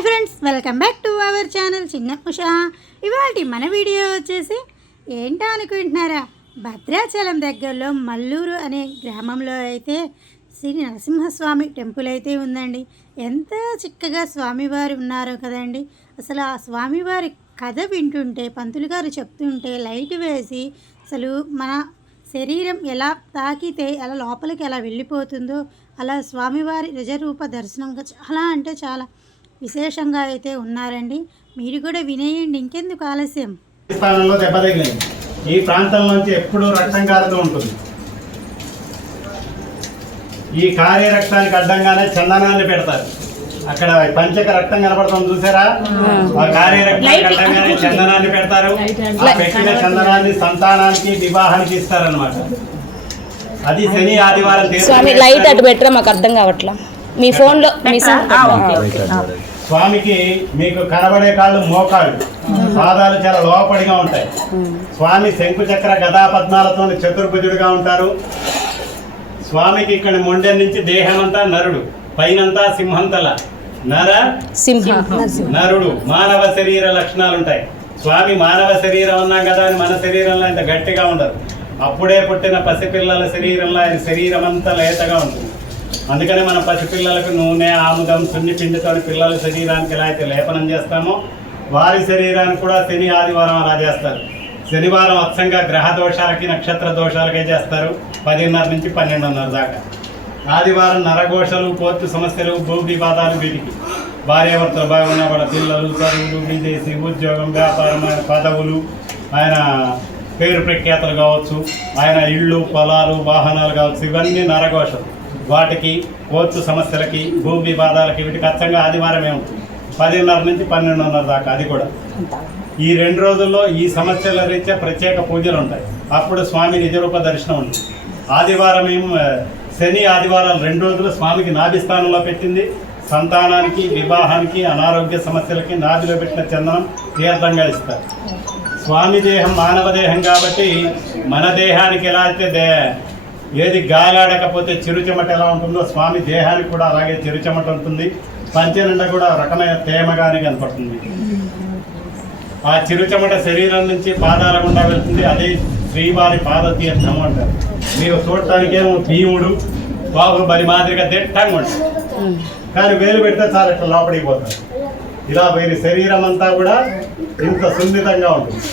Hi friends, welcome back to our channel చిన్న ఉషా. ఇవాళ మన వీడియో వచ్చేసి ఏంటో అనుకుంటున్నారా, భద్రాచలం దగ్గరలో మల్లూరు అనే గ్రామంలో అయితే శ్రీ నరసింహస్వామి టెంపుల్ అయితే ఉందండి. ఎంత చక్కగా స్వామివారు ఉన్నారో కదండి. అసలు ఆ స్వామివారి కథ వింటుంటే, పంతులు గారు చెప్తుంటే లైట్ వేసి అసలు మన శరీరం ఎలా తాకితే అలా లోపలికి ఎలా వెళ్ళిపోతుందో అలా స్వామివారి నిజరూప దర్శనంగా చాలా అంటే చాలా విశేషంగా అయితే ఉన్నారండి. మీరు కూడా వినేయండి, ఇంకెందుకు ఆలస్యం. స్థానంలో దెబ్బ తగిలింది. ఈ ప్రాంతం నుంచి ఎప్పుడూ రక్తం కారుతూ ఉంటుంది. ఈ కారే రక్తానికి అడ్డంగానే చందనాన్ని పెడతారు. అక్కడ పంచక రక్తం కనపడుతుంది చూసారా, ఆ కారే రక్తానికి అడ్డంగానే చందనాన్ని పెడతారు. ఆ పెట్టిన చందనాన్ని సంతానానికి వివాహానికి ఇస్తారనమాట. అది శని ఆదివారం లైట్ అటు పెట్టరా, మాకు అర్థం కావట్లా. మీ ఫోన్ లో స్వామికి మీకు కనబడే కాళ్ళు మోకాళ్ళు, పాదాలు చాలా లోపడిగా ఉంటాయి. స్వామి శంకు చక్ర గదా పద్మాలతో చతుర్భుజుడుగా ఉంటారు. స్వామికి ఇక్కడ మొండె నుంచి దేహం అంతా నరుడు, పైనంతా సింహంతల నరుడు. మానవ శరీర లక్షణాలు ఉంటాయి. స్వామి మానవ శరీరం ఉన్నాం కదా అని మన శరీరంలో ఇంత గట్టిగా ఉండదు. అప్పుడే పుట్టిన పసిపిల్లల శరీరంలో ఆయన శరీరం అంతా లేతగా ఉంటుంది. అందుకనే మన పసిపిల్లలకు నూనె, ఆముదం, సున్ని పిండితో పిల్లల శరీరానికి ఎలా అయితే లేపనం చేస్తామో వారి శరీరానికి కూడా శని ఆదివారం అలా చేస్తారు. శనివారం అచ్చంగా గ్రహ దోషాలకి నక్షత్ర దోషాలకే చేస్తారు, 10:30 నుంచి 12:30 దాకా. ఆదివారం నరఘోషలు, కోర్టు సమస్యలు, భూ వివాదాలు, వీటికి భార్యాభర్తలు బాగున్న వాళ్ళ పిల్లలు, చదువులు, విదేశీ ఉద్యోగం, వ్యాపారం, ఆయన పదవులు, ఆయన పేరు ప్రఖ్యాతలు కావచ్చు, ఆయన ఇళ్ళు, పొలాలు, వాహనాలు కావచ్చు, ఇవన్నీ నరఘోషలు. వాటికి కోర్టు సమస్యలకి, భూ వివాదాలకి, వీటికి అచ్చంగా ఆదివారమే ఉంటుంది. 10:30 నుంచి 12:30 దాకా. అది కూడా ఈ 2 రోజుల్లో ఈ సమస్యల రీత్యా ప్రత్యేక పూజలు ఉంటాయి. అప్పుడు స్వామి నిజరూప దర్శనం ఉంటుంది. ఆదివారం శని ఆదివారాలు 2 రోజులు స్వామికి నాభి స్థానంలో పెట్టింది. సంతానానికి, వివాహానికి, అనారోగ్య సమస్యలకి నాభిలో పెట్టిన చందనం తీర్థంగా ఇస్తారు. స్వామి దేహం మానవ దేహం కాబట్టి మన దేహానికి ఎలా అయితే ఏది గాలాడకపోతే చిరుచెమట ఎలా ఉంటుందో స్వామి దేహానికి కూడా అలాగే చిరుచెమట ఉంటుంది. పంచనిండా కూడా రకమైన తేమగానే కనపడుతుంది. ఆ చిరుచెమట శరీరం నుంచి పాదాల గుండా వెళ్తుంది. అదే శ్రీవారి పాదతీర్థం అంటారు. మీరు చూడటానికేమో భీముడు, బాహుబలి మాదిరిగా దిట్టంగా ఉంటుంది, కానీ వేలు పెడితే చాలా ఇట్లా లోపలికి పోతారు. ఇలా వీరి శరీరం అంతా కూడా ఇంత సున్నితంగా ఉంటుంది.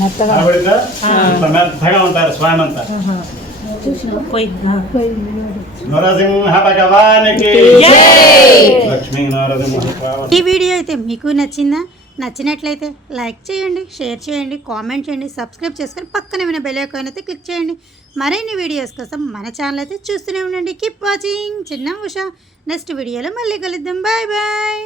మెత్తగా ఉంటారు స్వామి అంతా. నరసింహ భగవానికి లక్ష్మీ నరసింహ. ఈ వీడియో అయితే మీకు నచ్చినట్లయితే లైక్ చేయండి, షేర్ చేయండి, కామెంట్ చేయండి, సబ్స్క్రైబ్ చేసుకొని పక్కన ఉన్న బెల్ ఐకాన్ అయితే క్లిక్ చేయండి. మరిన్ని వీడియోస్ కోసం మన ఛానల్ అయితే చూస్తూనే ఉండండి. కీప్ వాచింగ్ చిన్న ఉషా. నెక్స్ట్ వీడియోలో మళ్ళీ కలుద్దాం. Bye bye.